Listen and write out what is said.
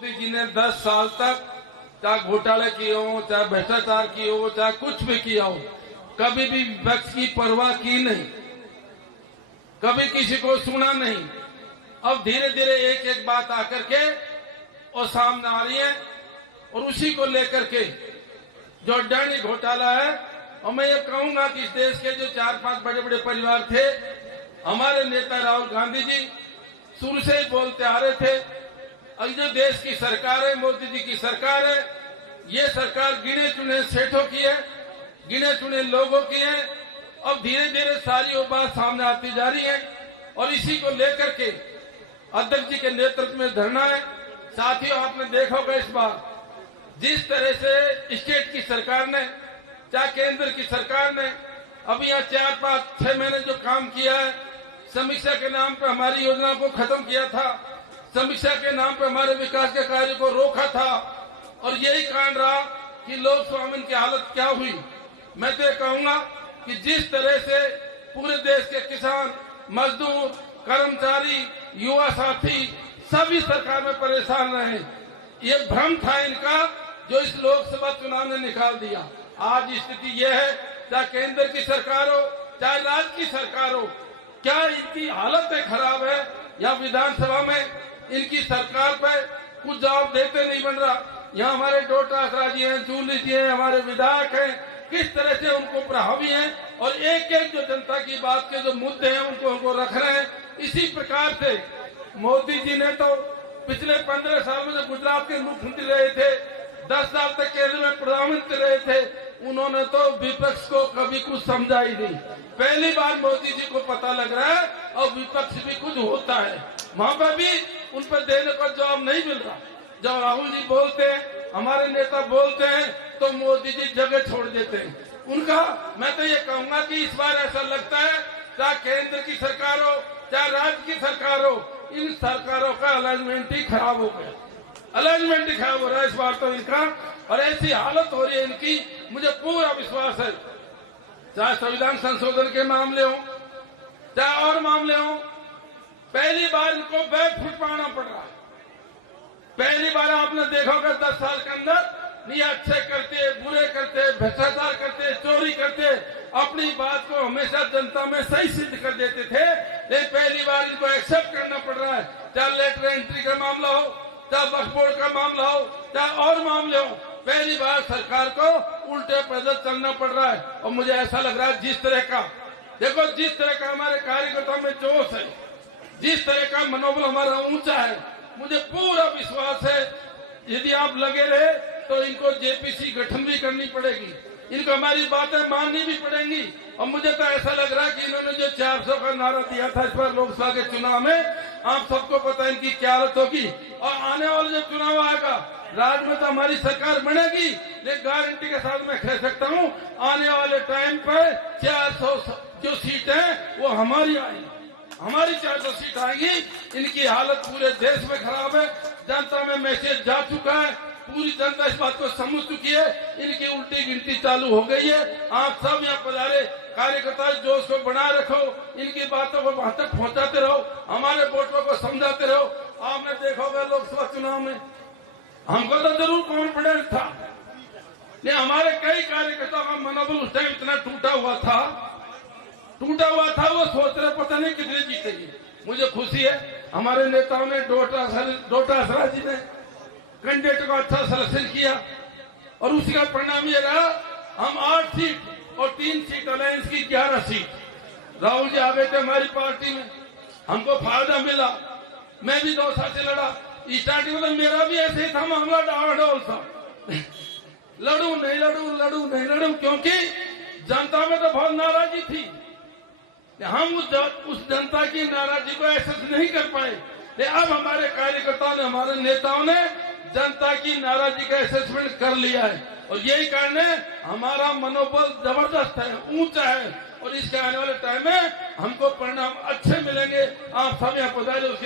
मोदी जी ने 10 साल तक चाहे घोटाले किए हो, चाहे भ्रष्टाचार किए हो, चाहे कुछ भी किया हो, कभी भी विपक्ष की परवाह की नहीं, कभी किसी को सुना नहीं। अब धीरे धीरे एक एक बात आकर के और सामने आ रही है और उसी को लेकर के जो अडानी घोटाला है। और मैं ये कहूंगा कि इस देश के जो 4-5 बड़े बड़े परिवार थे, हमारे नेता राहुल गांधी जी शुरू से ही बोलते आ रहे थे, और जो देश की सरकार है, मोदी जी की सरकार है, ये सरकार गिने चुने सेठों की है, गिने चुने लोगों की है। अब धीरे धीरे सारी वो बात सामने आती जा रही है और इसी को लेकर के अध्यक्ष जी के नेतृत्व में धरना है। साथियों, आपने देखा होगा इस बार जिस तरह से स्टेट की सरकार ने, चाहे केंद्र की सरकार ने अभी यहाँ 4-5-6 महीने जो काम किया है, समीक्षा के नाम पर हमारी योजना को खत्म किया था, समीक्षा के नाम पर हमारे विकास के कार्य को रोका था, और यही कारण रहा कि लोक स्वामित्व की हालत क्या हुई। मैं तो ये कहूंगा कि जिस तरह से पूरे देश के किसान, मजदूर, कर्मचारी, युवा साथी सभी सरकार में परेशान रहे, ये भ्रम था इनका जो इस लोकसभा चुनाव ने निकाल दिया। आज स्थिति यह है, चाहे केंद्र की सरकार हो, चाहे राज्य की सरकार हो, क्या इनकी हालत खराब है या विधानसभा में इनकी सरकार पर कुछ जवाब देते नहीं बन रहा। यहाँ हमारे डोटासरा जी हैं, जूली जी हैं, हमारे विधायक हैं, किस तरह से उनको प्रभावी हैं और एक एक जो जनता की बात के जो मुद्दे हैं उनको रख रहे हैं। इसी प्रकार से मोदी जी ने तो पिछले 15 साल में जो गुजरात के मुख्यमंत्री रहे थे, 10 साल तक केंद्र में प्रधानमंत्री रहे थे, उन्होंने तो विपक्ष को कभी कुछ समझा ही नहीं। पहली बार मोदी जी को पता लग रहा है और विपक्ष भी कुछ होता है, वहां पर भी उन पर देने का जवाब नहीं मिल रहा। जब राहुल जी बोलते हैं, हमारे नेता बोलते हैं, तो मोदी जी जगह छोड़ देते हैं उनका। मैं तो ये कहूंगा कि इस बार ऐसा लगता है, चाहे केंद्र की सरकार हो, चाहे राज्य की सरकार हो, इन सरकारों का अलाइनमेंट ही खराब हो गया, अलाइनमेंट ही खराब हो रहा है इस बार तो इनका। और ऐसी हालत हो रही है इनकी, मुझे पूरा विश्वास है, चाहे संविधान संशोधन के मामले हो, चाहे और मामले हो, पहली बार इनको बैकफुट पाना पड़ रहा है। पहली बार आपने देखा होगा 10 साल के अंदर, नहीं अच्छे करते, बुरे करते, भ्रष्टाचार करते, चोरी करते, अपनी बात को हमेशा जनता में सही सिद्ध कर देते थे, लेकिन पहली बार इनको एक्सेप्ट करना पड़ रहा है। चाहे लेटर एंट्री का मामला हो, चाहे वक्फ बोर्ड का मामला हो, चाहे और मामले हो, पहली बार सरकार को उल्टे पैदल चलना पड़ रहा है। और मुझे ऐसा लग रहा है जिस तरह का, देखो जिस तरह का हमारे कार्यकर्ताओं में जोश है, जिस तरह का मनोबल हमारा ऊंचा है, मुझे पूरा विश्वास है यदि आप लगे रहे तो इनको जेपीसी गठन भी करनी पड़ेगी, इनको हमारी बातें माननी भी पड़ेंगी। और मुझे तो ऐसा लग रहा है कि इन्होंने जो 400 का नारा दिया था इस बार लोकसभा के चुनाव में, आप सबको पता है इनकी क्या हालत होगी। और आने वाला जो चुनाव आएगा, राज्य में तो हमारी सरकार बनेगी, लेकिन गारंटी के साथ मैं कह सकता हूँ आने वाले टाइम पर 400 जो सीट है वो हमारी आएगी, हमारी 400 सीट आएंगी। इनकी हालत पूरे देश में खराब है, जनता में मैसेज जा चुका है, पूरी जनता इस बात को समझ चुकी है, इनकी उल्टी गिनती चालू हो गई है। आप सब यहाँ पधारे कार्यकर्ता जोश को बनाए रखो, इनकी बातों को वहां तक पहुंचाते रहो, हमारे वोटरों को समझाते रहो। आपने देखा होगा लोकसभा चुनाव में हमको तो जरूर कॉन्फिडेंस था, लेकिन हमारे कई कार्यकर्ताओं का मनोबल उस टाइम इतना टूटा हुआ था, वो सोच रहे पता नहीं कितने जीतेंगे। मुझे खुशी है हमारे नेताओं ने, डोटासरा जी ने कैंडिडेट को अच्छा सिलेक्शन किया और उसी का परिणाम ये रहा, हम 8 सीट और 3 सीट अलायंस की 11 सीट। राहुल जी आ गए थे हमारी पार्टी में, हमको फायदा मिला। मैं भी 2 साल से लड़ा, स्टार्टिंग में तो मेरा भी ऐसे ही था मामला, डावाडोल था, लड़ू नहीं लड़ू, क्योंकि जनता में तो बहुत नाराजगी थी। हम उस जनता की नाराजगी को एक्सेस नहीं कर पाए, लेकिन अब हमारे कार्यकर्ताओं ने, हमारे नेताओं ने जनता की नाराजगी का असेसमेंट कर लिया है और यही कारण है हमारा मनोबल जबरदस्त है, ऊंचा है, और इसके आने वाले टाइम में हमको परिणाम अच्छे मिलेंगे। आप सब यहाँ पधारे।